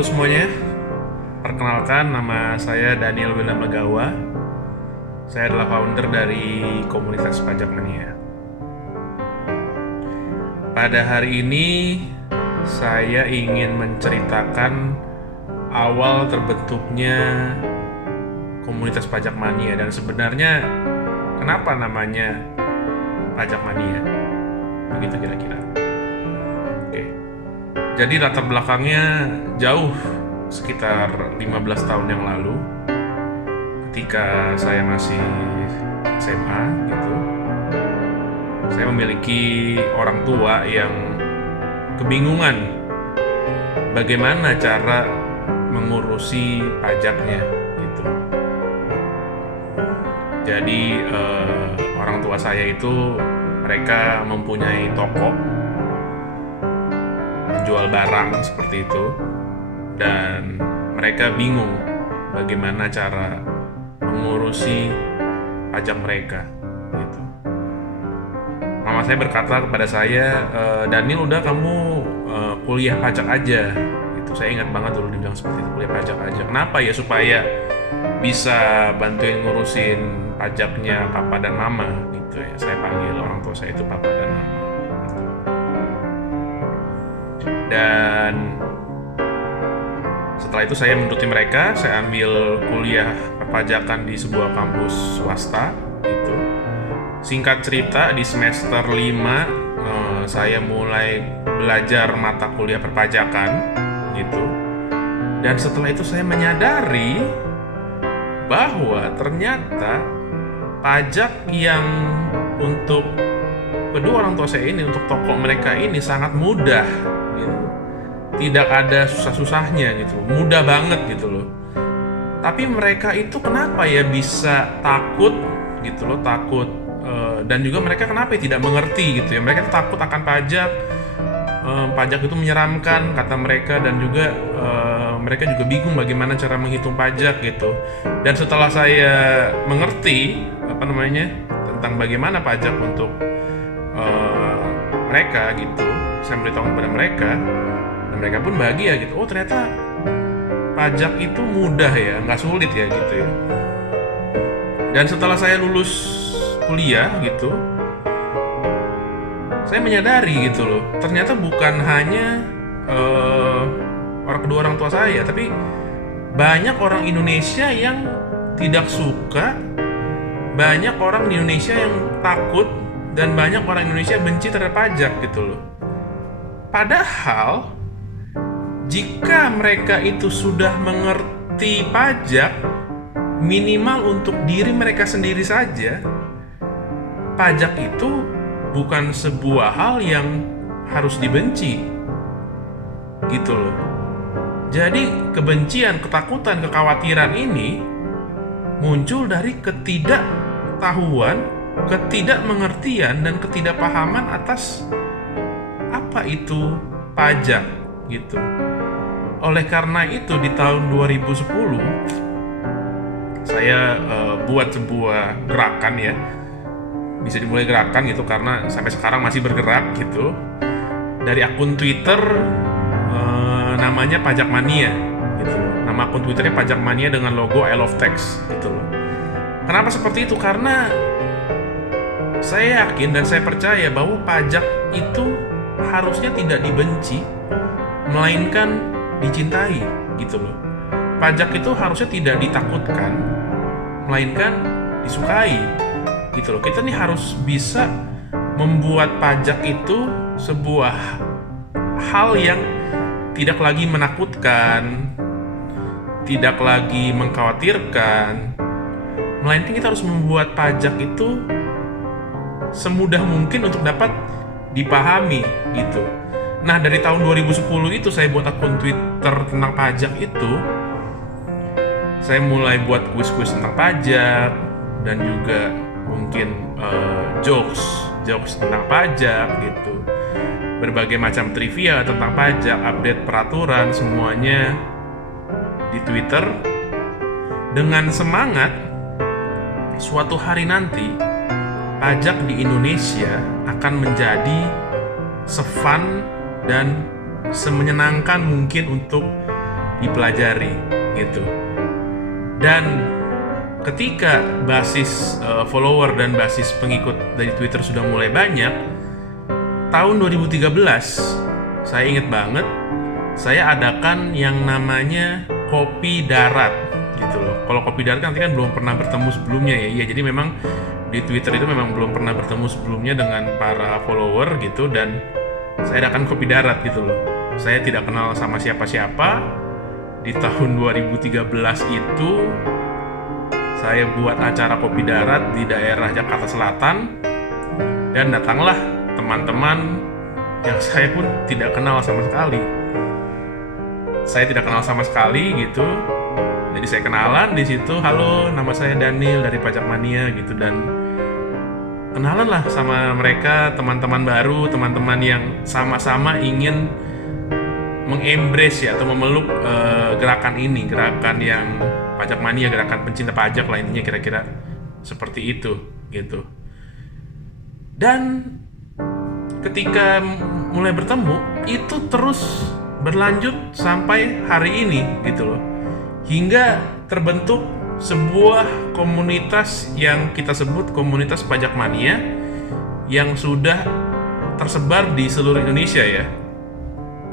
Halo semuanya, perkenalkan nama saya Daniel William Legawa. Saya adalah founder dari komunitas Pajak Mania. Pada hari ini saya ingin menceritakan awal terbentuknya komunitas Pajak Mania dan sebenarnya kenapa namanya Pajak Mania. Begitu kira-kira. Oke. Jadi latar belakangnya jauh, sekitar 15 tahun yang lalu, ketika saya masih SMA gitu. Saya memiliki orang tua yang kebingungan bagaimana cara mengurusi pajaknya gitu. Jadi orang tua saya itu mereka mempunyai toko menjual barang seperti itu, dan mereka bingung bagaimana cara mengurusi pajak mereka gitu. Mama saya berkata kepada saya, Daniel, udah kamu kuliah pajak aja gitu. Saya ingat banget dulu dia bilang seperti itu, kuliah pajak aja. Kenapa ya? Supaya bisa bantuin ngurusin pajaknya papa dan mama gitu ya. Saya panggil orang tua saya itu papa dan mama. Dan setelah itu saya menuruti mereka, saya ambil kuliah perpajakan di sebuah kampus swasta gitu. Singkat cerita, di semester 5 saya mulai belajar mata kuliah perpajakan gitu. Dan setelah itu saya menyadari bahwa ternyata pajak yang untuk kedua orang tua saya ini, untuk toko mereka ini sangat mudah gitu. Tidak ada susah-susahnya gitu, mudah banget gitu loh. Tapi mereka itu kenapa ya bisa takut gitu loh, takut dan juga mereka kenapa ya tidak mengerti gitu ya. Mereka takut akan pajak, pajak itu menyeramkan kata mereka, dan juga mereka juga bingung bagaimana cara menghitung pajak gitu. Dan setelah saya mengerti tentang bagaimana pajak untuk mereka gitu, saya beritahu kepada mereka, dan mereka pun bahagia gitu. Oh, ternyata pajak itu mudah ya, nggak sulit ya gitu ya. Dan setelah saya lulus kuliah gitu, saya menyadari gitu loh, ternyata bukan hanya kedua orang tua saya, tapi banyak orang Indonesia yang tidak suka, banyak orang di Indonesia yang takut, dan banyak orang Indonesia benci terhadap pajak gitu loh. Padahal jika mereka itu sudah mengerti pajak, minimal untuk diri mereka sendiri saja, pajak itu bukan sebuah hal yang harus dibenci gitu loh. Jadi kebencian, ketakutan, kekhawatiran ini muncul dari ketidaktahuan, ketidakmengertian, dan ketidakpahaman atas apa itu pajak gitu. Oleh karena itu di tahun 2010 saya buat sebuah gerakan ya, bisa dimulai gerakan gitu karena sampai sekarang masih bergerak gitu, dari akun Twitter namanya Pajak Mania gitu. Nama akun Twitternya Pajak Mania dengan logo I Love Tax gitu loh. Kenapa seperti itu? Karena saya yakin dan saya percaya bahwa pajak itu harusnya tidak dibenci, melainkan dicintai gitu loh. Pajak itu harusnya tidak ditakutkan, melainkan disukai gitu loh. Kita nih harus bisa membuat pajak itu sebuah hal yang tidak lagi menakutkan, tidak lagi mengkhawatirkan, melainkan kita harus membuat pajak itu semudah mungkin untuk dapat dipahami gitu. Nah, dari tahun 2010 itu saya buat akun Twitter tentang pajak itu. Saya mulai buat kuis-kuis tentang pajak, dan juga mungkin jokes tentang pajak gitu. Berbagai macam trivia tentang pajak, update peraturan, semuanya di Twitter, dengan semangat suatu hari nanti pajak di Indonesia akan menjadi se-fun dan semenyenangkan mungkin untuk dipelajari gitu. Dan ketika basis follower dan basis pengikut dari Twitter sudah mulai banyak, tahun 2013 saya ingat banget, saya adakan yang namanya Kopi Darat gitu loh. Kalau Kopi Darat nanti kan belum pernah bertemu sebelumnya ya. Iya, jadi memang di Twitter itu memang belum pernah bertemu sebelumnya dengan para follower gitu, dan saya adakan Kopi Darat gitu loh. Saya tidak kenal sama siapa-siapa. Di tahun 2013 itu saya buat acara Kopi Darat di daerah Jakarta Selatan, dan datanglah teman-teman yang saya pun tidak kenal sama sekali. Saya tidak kenal sama sekali gitu. Jadi saya kenalan di situ, halo, nama saya Daniel dari Pajak Mania gitu, dan kenalan lah sama mereka, teman-teman baru, teman-teman yang sama-sama ingin mengembrace ya, atau memeluk gerakan ini, gerakan yang Pajak Mania, gerakan pencinta pajak lah intinya, kira-kira seperti itu gitu. Dan ketika mulai bertemu, itu terus berlanjut sampai hari ini gitu loh, hingga terbentuk sebuah komunitas yang kita sebut komunitas Pajak Mania, yang sudah tersebar di seluruh Indonesia ya.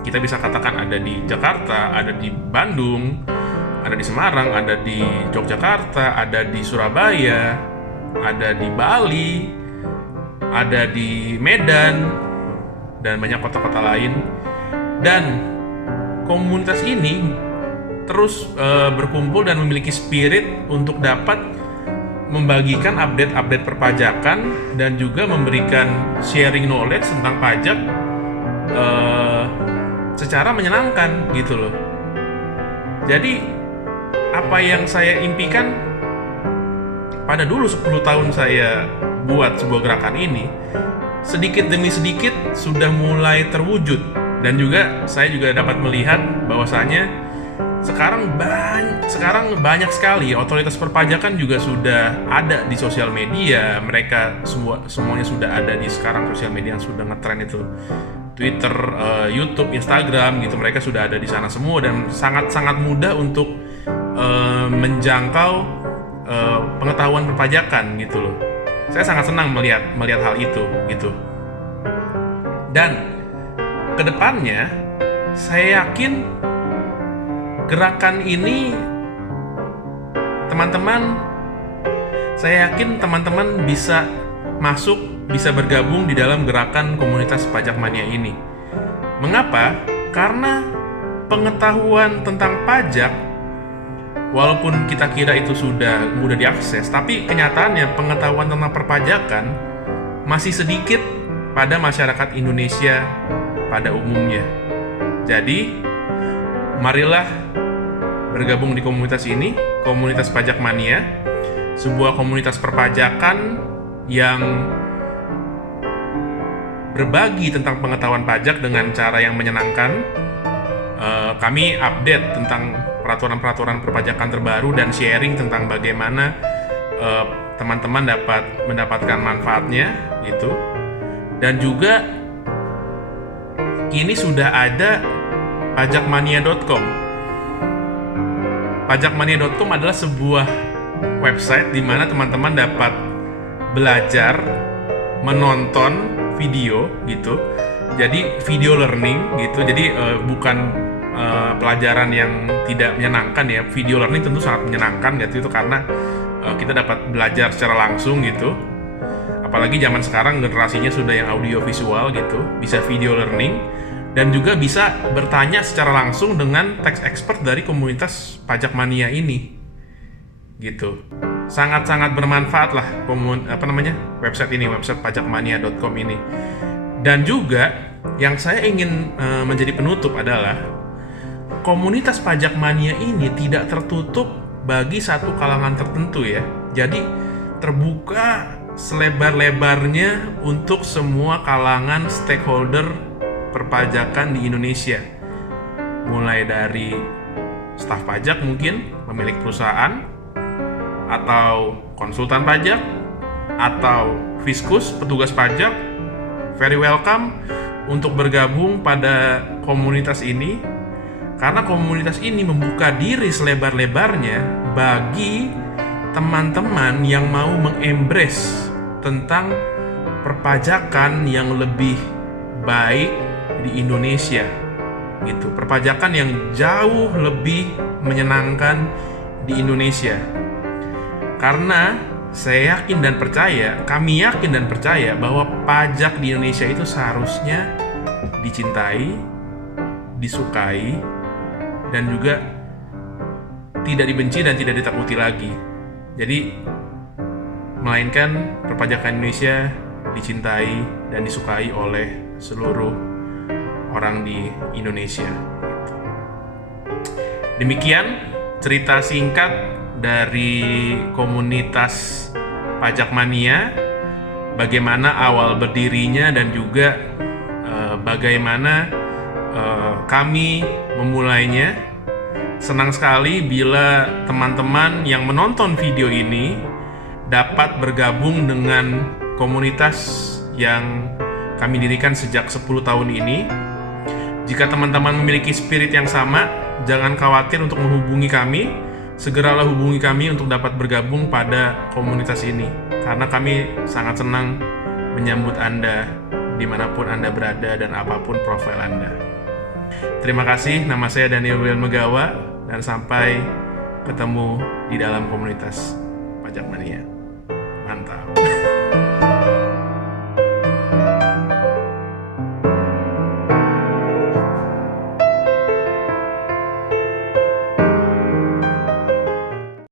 Kita bisa katakan ada di Jakarta, ada di Bandung, ada di Semarang, ada di Yogyakarta, ada di Surabaya, ada di Bali, ada di Medan, dan banyak kota-kota lain. Dan komunitas ini terus berkumpul dan memiliki spirit untuk dapat membagikan update-update perpajakan dan juga memberikan sharing knowledge tentang pajak secara menyenangkan gitu loh. Jadi apa yang saya impikan pada dulu 10 tahun saya buat sebuah gerakan ini, sedikit demi sedikit sudah mulai terwujud. Dan juga saya juga dapat melihat bahwasanya sekarang banyak sekali otoritas perpajakan juga sudah ada di sosial media. Mereka semuanya sudah ada di sekarang sosial media yang sudah ngetren itu, Twitter, YouTube, Instagram gitu. Mereka sudah ada di sana semua dan sangat-sangat mudah untuk menjangkau pengetahuan perpajakan gitu loh. Saya sangat senang melihat hal itu gitu. Dan kedepannya saya yakin gerakan ini saya yakin teman-teman bisa masuk, bisa bergabung di dalam gerakan komunitas Pajak Mania ini. Mengapa? Karena pengetahuan tentang pajak, walaupun kita kira itu sudah mudah diakses, tapi kenyataannya pengetahuan tentang perpajakan masih sedikit pada masyarakat Indonesia pada umumnya. Jadi, marilah bergabung di komunitas ini, komunitas Pajak Mania, sebuah komunitas perpajakan yang berbagi tentang pengetahuan pajak dengan cara yang menyenangkan. Kami update tentang peraturan-peraturan perpajakan terbaru dan sharing tentang bagaimana teman-teman dapat mendapatkan manfaatnya gitu. Dan juga kini sudah ada pajakmania.com. Pajakmania.com adalah sebuah website di mana teman-teman dapat belajar menonton video gitu. Jadi video learning gitu. Jadi bukan pelajaran yang tidak menyenangkan ya. Video learning tentu sangat menyenangkan gitu, itu karena kita dapat belajar secara langsung gitu. Apalagi zaman sekarang generasinya sudah yang audio visual gitu, bisa video learning dan juga bisa bertanya secara langsung dengan tax expert dari komunitas Pajak Mania ini gitu. Sangat-sangat bermanfaat lah website ini, website pajakmania.com ini. Dan juga yang saya ingin menjadi penutup adalah komunitas Pajak Mania ini tidak tertutup bagi satu kalangan tertentu ya. Jadi terbuka selebar-lebarnya untuk semua kalangan stakeholder perpajakan di Indonesia. Mulai dari staf pajak mungkin, pemilik perusahaan, atau konsultan pajak, atau fiskus, petugas pajak, very welcome untuk bergabung pada komunitas ini. Karena komunitas ini membuka diri selebar-lebarnya bagi teman-teman yang mau mengembrace tentang perpajakan yang lebih baik di Indonesia. Gitu, perpajakan yang jauh lebih menyenangkan di Indonesia. Karena saya yakin dan percaya, kami yakin dan percaya bahwa pajak di Indonesia itu seharusnya dicintai, disukai, dan juga tidak dibenci dan tidak ditakuti lagi. Jadi, melainkan perpajakan Indonesia dicintai dan disukai oleh seluruh orang di Indonesia. Demikian cerita singkat dari komunitas Pajak Mania, bagaimana awal berdirinya dan juga bagaimana kami memulainya. Senang sekali bila teman-teman yang menonton video ini dapat bergabung dengan komunitas yang kami dirikan sejak 10 tahun ini. Jika teman-teman memiliki spirit yang sama, jangan khawatir untuk menghubungi kami. Segeralah hubungi kami untuk dapat bergabung pada komunitas ini. Karena kami sangat senang menyambut Anda dimanapun Anda berada dan apapun profil Anda. Terima kasih, nama saya Daniel William Megawa, dan sampai ketemu di dalam komunitas Pajak Mania. Mantap.